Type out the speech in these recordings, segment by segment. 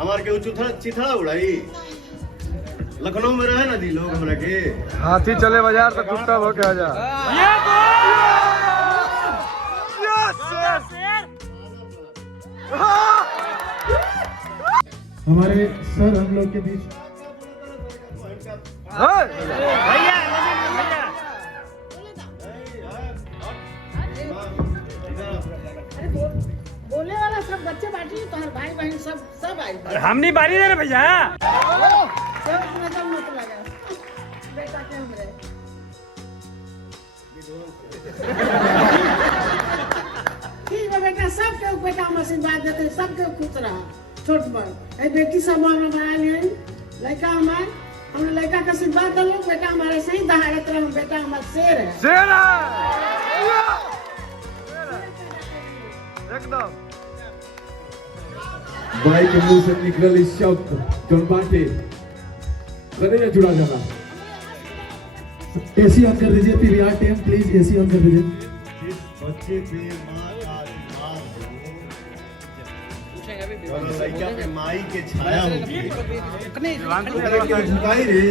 हमारे के चिथड़ा उड़ाई लखनऊ में रहे ना दी लोग हमरा के हाथी चले बाजार तो कुत्ता हो के आ जा। हमारे सर हम लोग के बीच भैया बोले वाला सब बच्चे बाटी तो हर भाई बहन सब आई हमने बारी दे रहे भैया सब नजर मत लगा बेटा के हमरे ठीक है बेटा सबके बेटा हम आशीर्वाद देते सबके खुश रहा छोट बड़ बेटी सब हम बना लिए लड़का हमारे हमने लड़का का आशीर्वाद दलो बेटा हमारे सही दहाड़त रहे बेटा हमारा शेर है शेर एकदम। भाई के मुंह से निकल इस शब्द जोन बाटे करेगा जुड़ा जाना। एसी ऑन कर दीजिए PVR team please AC on कर दीजिए। जिस बच्चे पे माँ का आशीर्वाद हो लड़का पे माई के छाया होगी झुकाई रे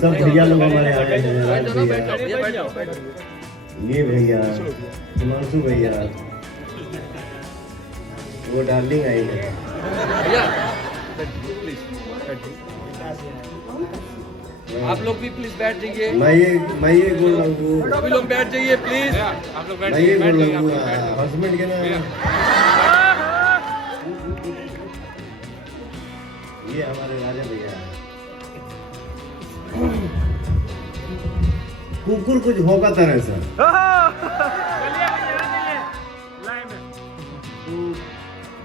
सब भैया लोग हमारे आ गए हैं। ये भैया हिमांशु भैया वो डार्लिंग आई है। आप लोग भी प्लीज बैठ जाइए। मैं ये बोल रहा हूँ सभी लोग बैठ जाइए प्लीज। आप लोग बैठ मैं ये बोल रहा हूँ हस्बैंड के ना ये हमारे राजा भैया कुकुर कुछ होगा तरह से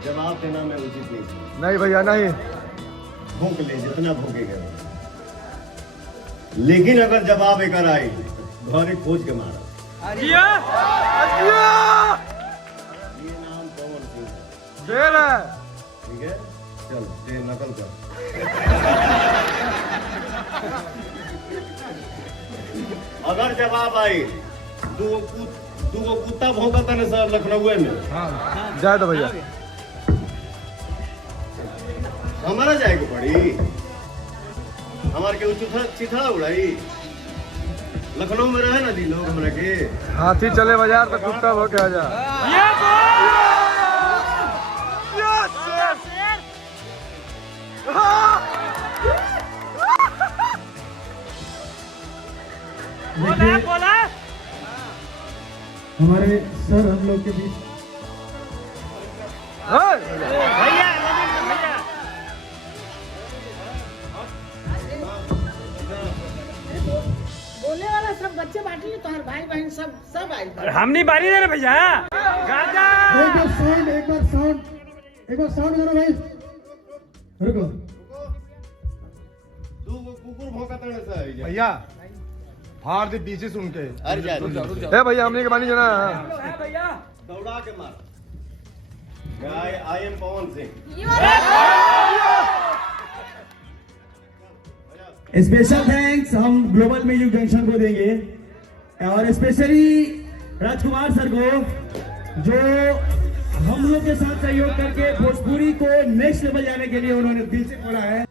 जवाब देना मैं उचित नहीं भैया नहीं भूख ले जितना भूखेगा लेकिन अगर जवाब एक आई घरे खोज के मारा ये नाम पवन सिंह शेर है। ठीक है चलो ये नकल कर अगर जवाब आई दो कुत्ता भौंकता ना सर लखनऊ में जाए तो भैया हमारा जाएगा पड़ी हमारे के चिथड़ा उड़ाई लखनऊ में रहे ना दी लोग हमरा के हाथी चले बाजार तो कुत्ता हो के आ जा। बोला हमारे सर हम लोग के बीच भैया बोले वाला सब बच्चे बाटी तो हर भाई बहन सब आई हमने बारी दे रहे भैया गाजा एक बार साउंड करो भाई रुको दो कुकुर भौंकता ना सर भैया फाड़ दे पीछे सुन के। अरे जा रुक ए भैया हमने के बानी जाना भैया दौड़ा के मार guy I am Pawan Singh special thanks हम ग्लोबल म्यूजिक जंक्शन को देंगे और स्पेशली राजकुमार सर को जो हम लोग के साथ सहयोग करके भोजपुरी को नेक्स्ट लेवल जाने के लिए उन्होंने दिल से बोला है।